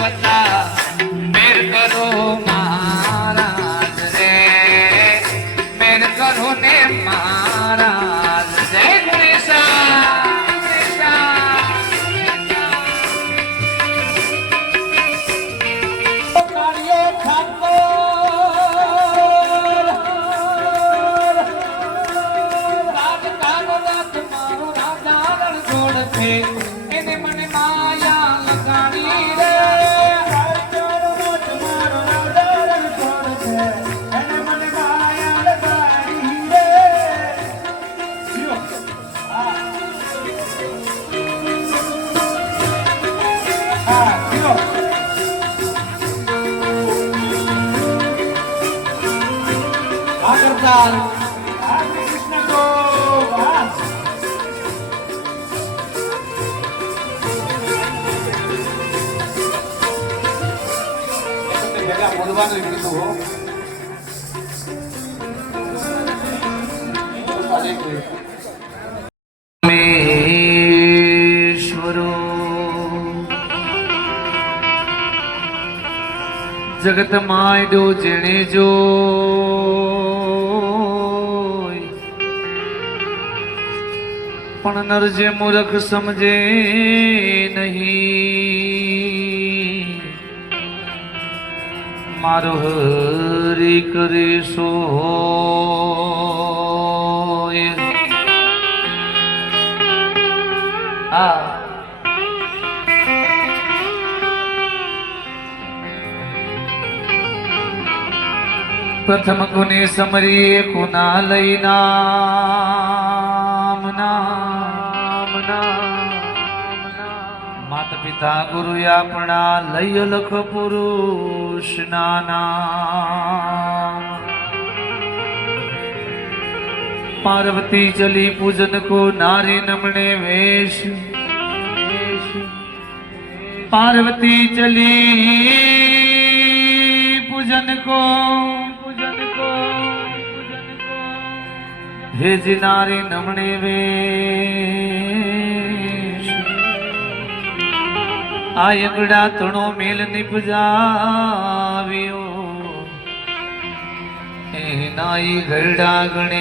સેવતા મેર કરો મહારાજ રે મેર કરો ને મહારાજ જય ગુણેશા એને મને માયા લગાડી રે એને મને માયા લગાડી રે કૃષ્ણ તો બોલવાનું કીધું હો મેશ્વરો જગત માયડો જેણે જો પણ નર જે મૂર્ખ સમજે નહીં મારો હરી કરીશો પ્રથમ કોને સમરીએ કોના લઈ નામ માતા પિતા ગુરુ આપણા લઈ અલખ પુરુષ નામ पार्वती चली पूजन को नारी नमने वेश पार्वती चली पूजन को हे जी नारी नमने वेश आयगड़ा तणो मेल निपजाव्यो नाई घरड़ा गणेश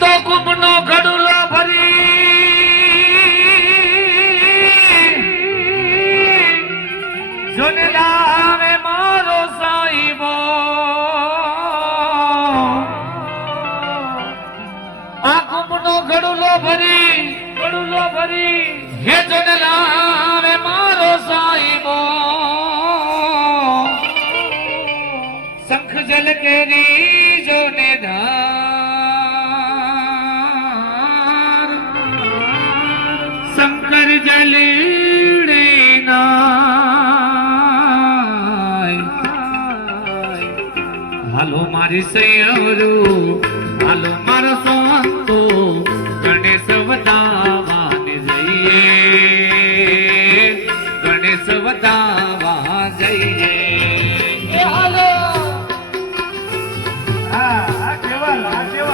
तो कुबनो घड़ुलो भरी जोने लावे मारो साईबो आ कुबनो घड़ुलो भरी हे जोने लावे मारो साईबो शंख जल केरी जोने धार शंकर जलीड़े नाय हालो मारी सैयरू हालो मारो संतो गणेश वदावा गणेश वदावा जइए हालो केवल जियो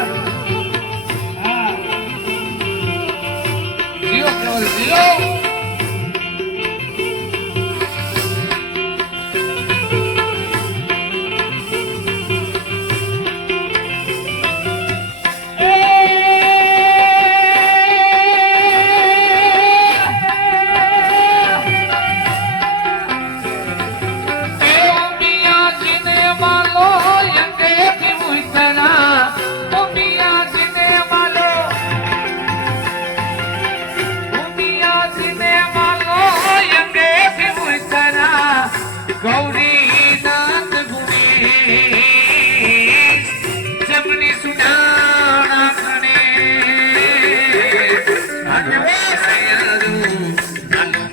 केवल जियो गौरी नाथ गुणेश जमनी सुनाना गणेश हालो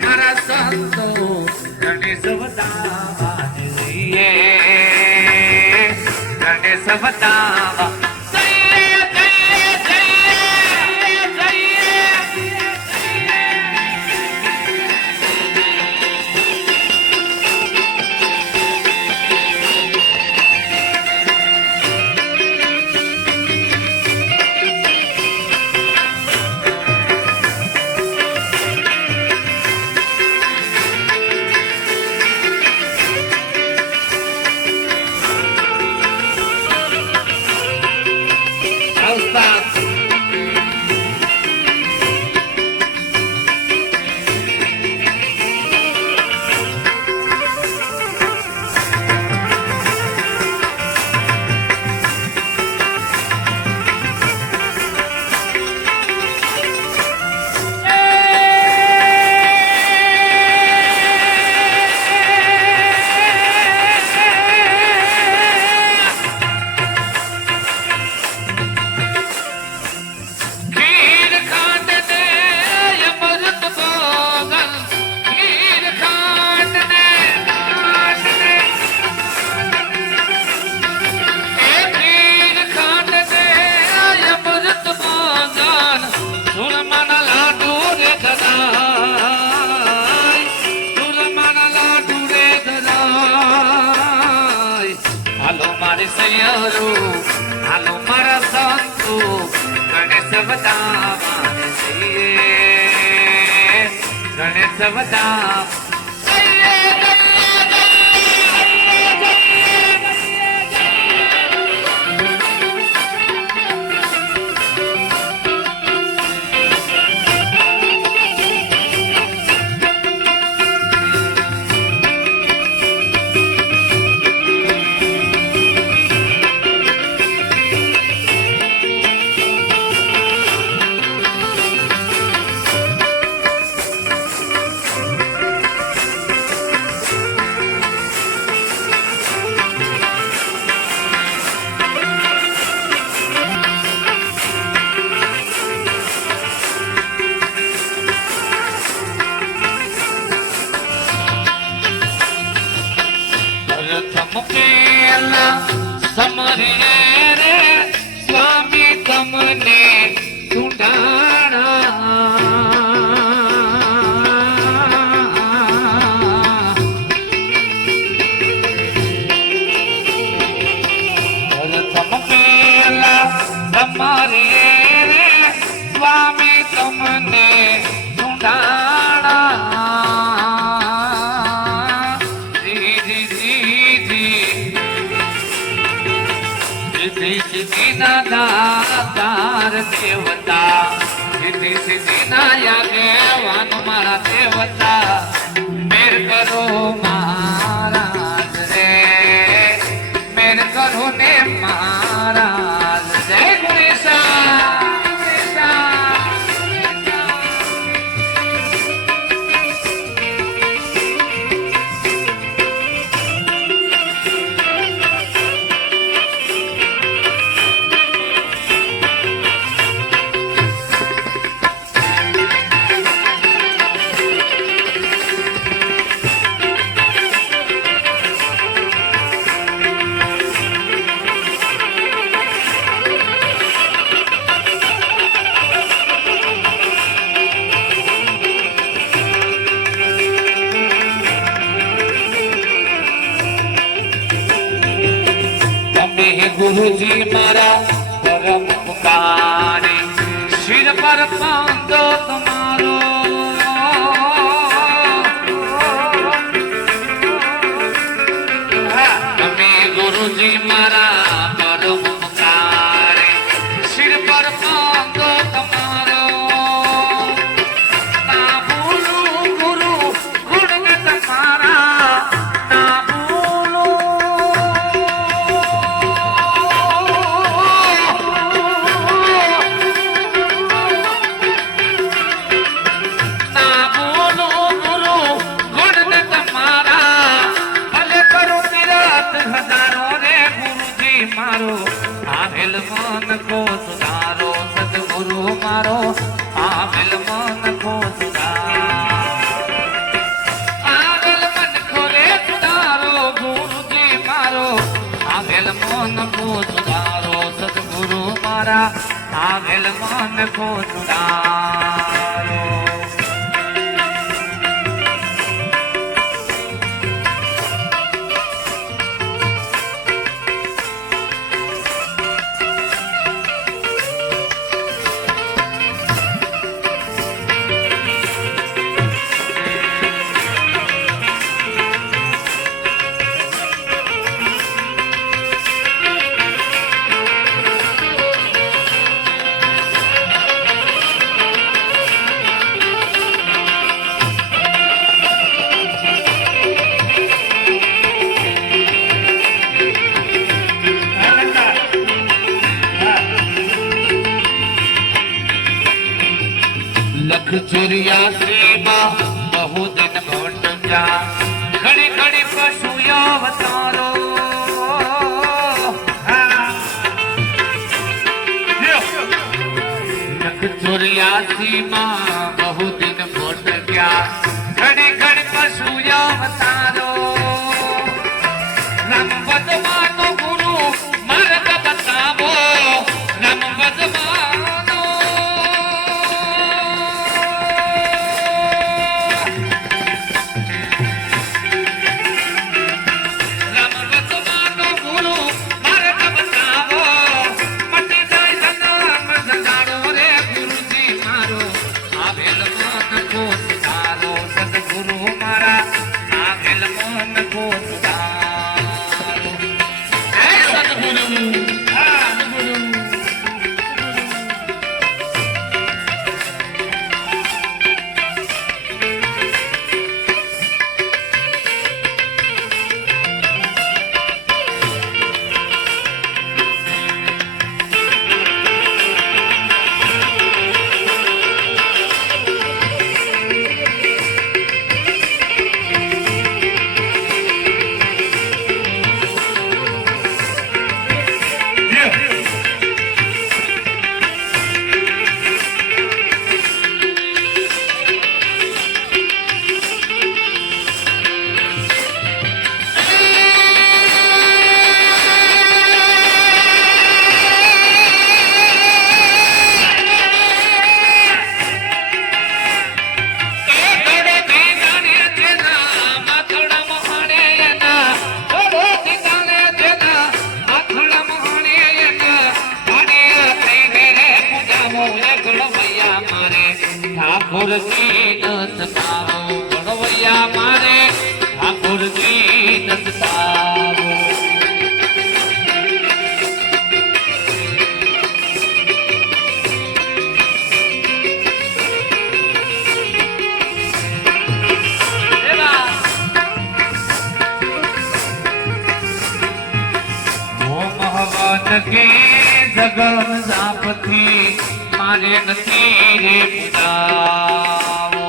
मारा संतो गणेश वदावा जइए गणेश वदावा દાસ હાલો મારા સંતો ગણેશ બધા મારે છીએ ગણેશ બધા સમરે રે સ્વામી તમને સુડાણા સમરે રે સ્વામી તમને સુડાણા દાતાર દેવતા સિદ્ધિ સિદ્ધિ ના યાગેવાન મારા દેવતા મેર કરો મહારાજ રે મેર કરો ને મહારાજ જય ગુણેશા ગુરુજી મારા પરમ પુકારે શિર પર પાંદો તમારો તમે ગુરુજી મારા પરમ પુકારે શિર પર પાંદો તમારો ના ભૂલું ગુરુ ગુણ તમારા ના આવેલ મન કો સુધારો સદગુરુ મારો આવેલ મન કો સુધારો આવેલ મન કો રે સુધારો ગુરુજી મારો આવેલ મન કો સુધારો સદગુરુ મારા આવેલ મન કો સુધારો ચોર્યાસી માં બહુ દિન ભટક્યા ઘડી ઘડી પશુ અવતારો ચોર્યાસી માં બહુ દિન ભટક્યા ઘડી ઘડી પશુ અવતારો રામ પદમાનો ગુરુ માર્ગ બતાવો રામ પદમાનો રામ પદમાનો ગુરુ માર્ગ બતાવો મટી જાય સંગામ સંગાડો રે ગુરુજી મારો આવેલ મન કો સુધારો સદગુરુ મારા આવેલ મન કો સુધારો હે સદગુરુ ઠાકોર જી દસ તારો ગણવૈયા મારે ઠાકોર જી દસ તારો કે જગન જાપથી મારે નથી રે પુરાવો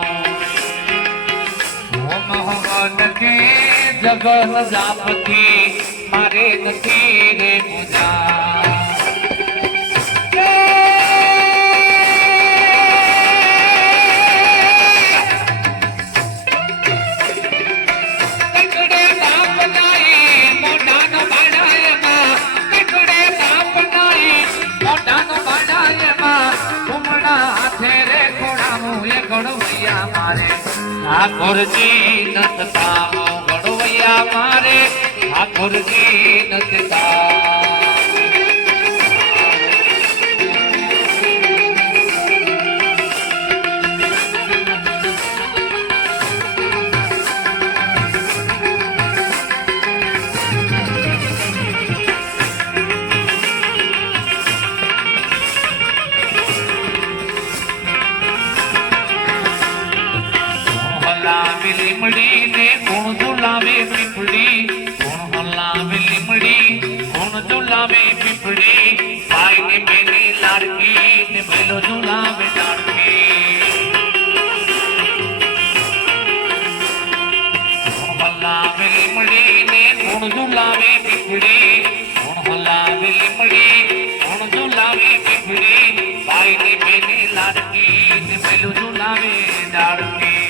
મોહવન કે જગન જાપથી મારે નથી રે પૂજા ઠાકોરજી નત તાવો ગણવૈયા મારે ઠાકોરજી નત લીમડી ને કોણ ઝુલાવે પીપળી કોણ હલાવે લીમડી કોણ ઝુલાવે પીપળી ભાઈ ને બેની લાડકી ને બેલો ઝુલાવે ડાળકી કોણ હલાવે લીમડી ને કોણ ઝુલાવે પીપળી કોણ હલાવે લીમડી કોણ ઝુલાવે પીપળી ભાઈ ને બેની લાડકી ને બેલો ઝુલાવે ડાળકી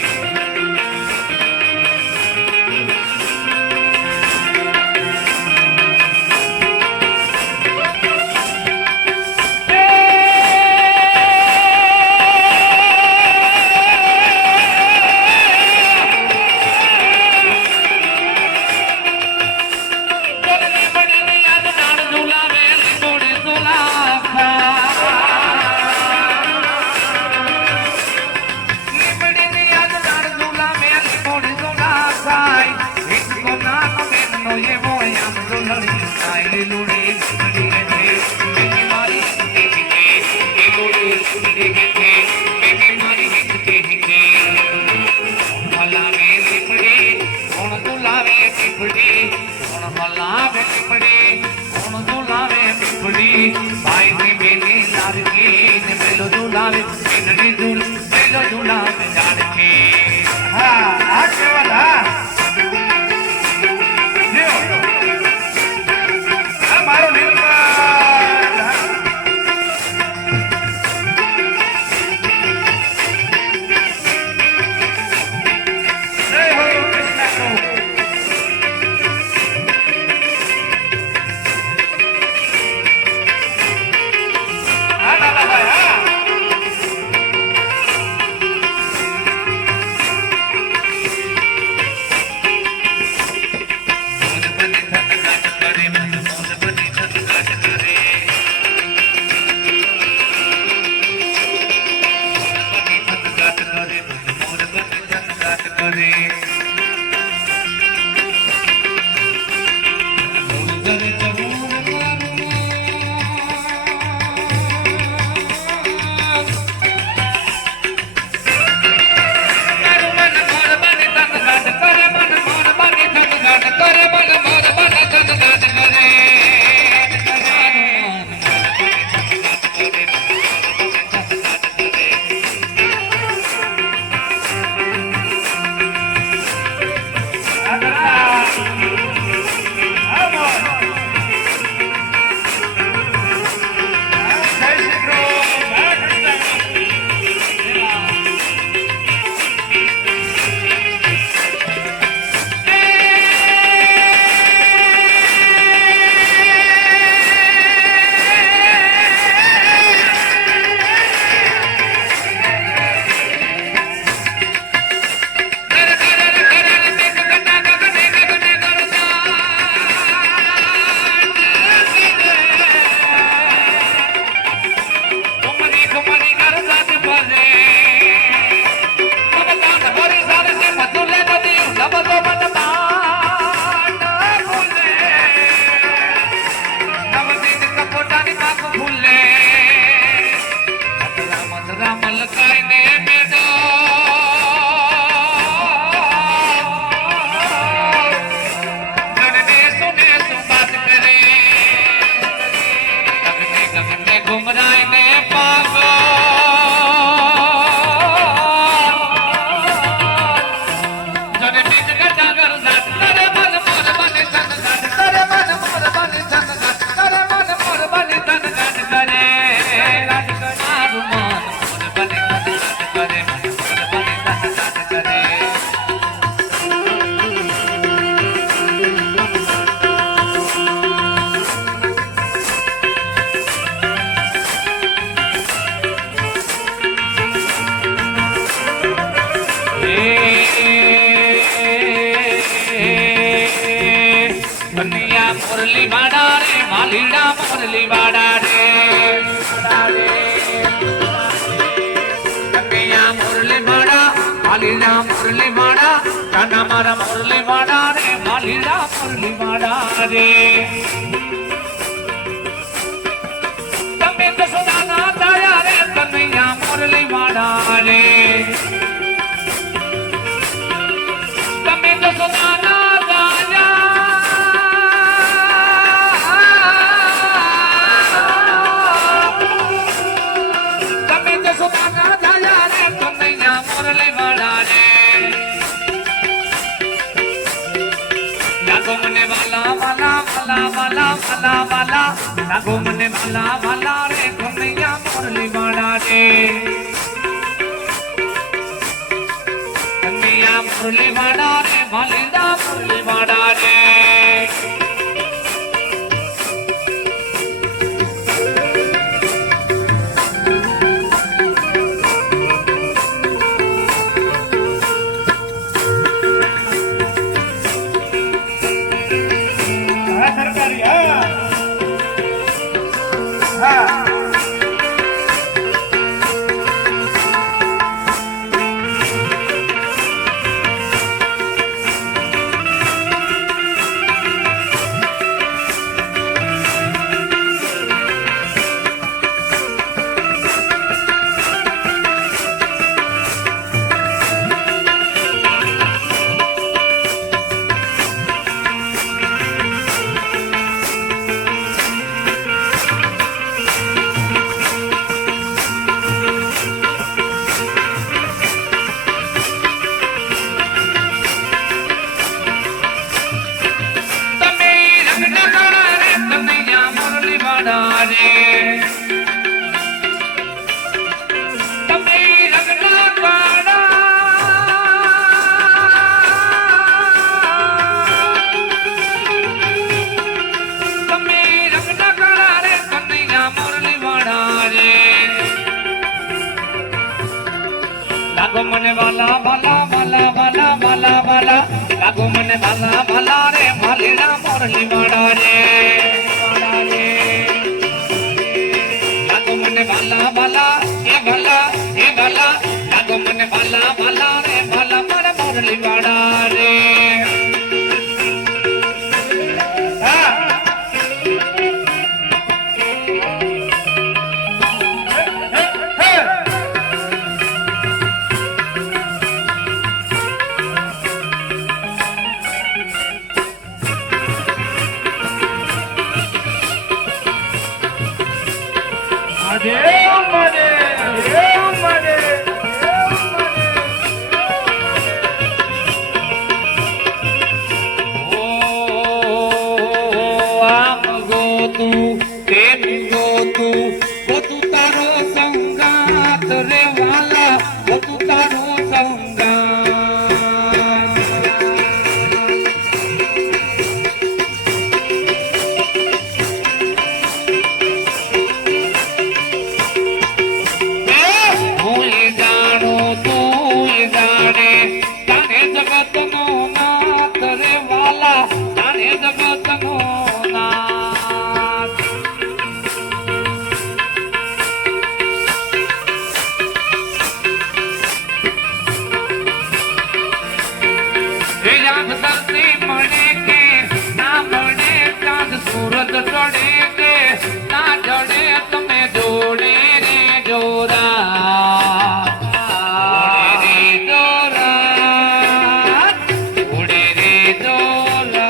મુરલી વાડા રે માલીડા મુરલી વાડા રે કનૈયા મુરલી વાડા માલીડા મુરલી વાડા કાના મારા મુરલી વાડા રે માલીડા મુરલી વાડા રે તમે તો સદાના દયા રે કનૈયા મુરલી વાડા રે તમે તો સદાના घूमने वाला वाला रे कन्हैया मुरली वाड़ा रे कन्हैया मुरली वाड़ा रे मालिदा मुरली वाड़ा रे मने वाला वाला वाला वाला वाला वाला लागो मने वाला वाला रे मालीड़ा मुरली वाड़ा रे लागो मने वाला वाला ये भला लागो मने वाला वाला रे वाला मारा मुरली वाड़ा रे सूरज चढ़े के ना चढ़े तुम्हें जोड़े रे जोरा उड़े रे जोरा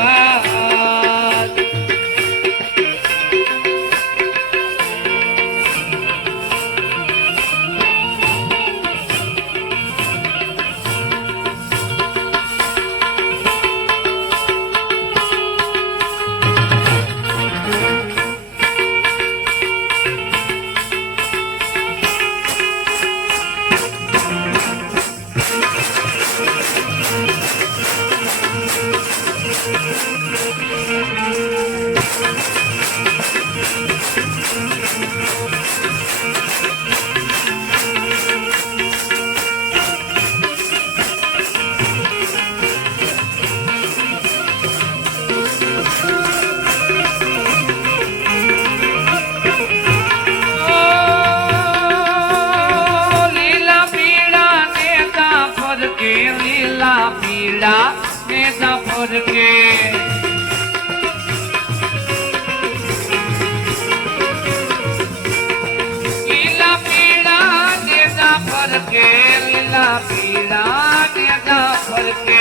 પીળા ને જાફર કે લીલા પીળા ને જાફર કે લીલા પીળા ને જાફર કે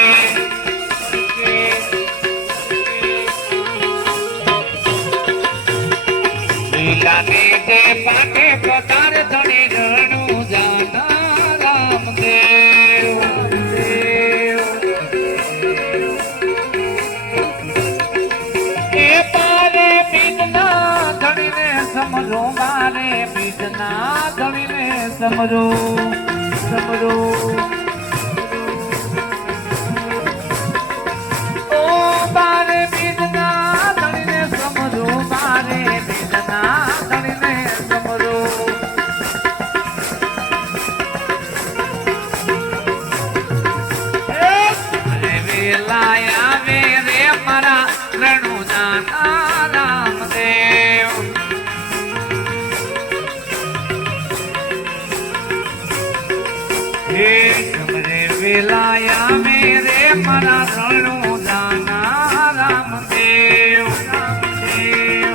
લીલા ને જે પાટે પતાર ધણી રણું જાના રામદેવ એ પારે બીજના ધણીને સમજો મારે બીજના ધણીને સમજો સમજો ઓ મારે બીજના ધણીને સમજો મારે બીજના ધણીને સમજો વેલાય આવે રે મારા રણુના રામદેવ હે તમને વેલાય આવે રે મારા રણુના રામદેવ રામદેવ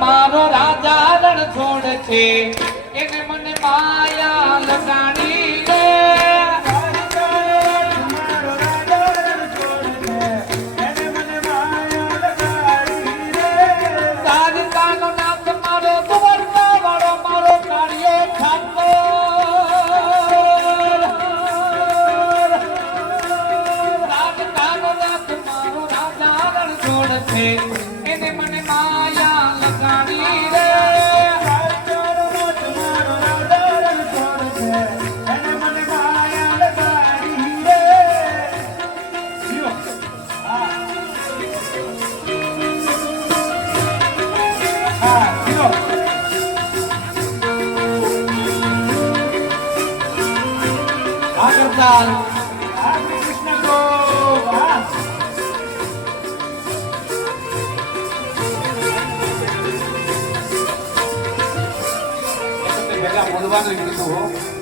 મારો રાજા રણ છોડ છે એને મને માયા લગાડી રે મારો રાજા રણ છોડ છે એને મને માયા લગાડી રે તારી કાનો નાથ મારો દ્વારકા વાળો મારો કાળિયો ખાતો રાજ કાનો નાથ મારો રાજા રણ છોડ છે એને મને માયા લગાડી રે મારો રાજા રણ છોડ છે એને મને માયા લગાડી રે આગળ ચાલ કૃષ્ણ ગો બોલવાનું કીધું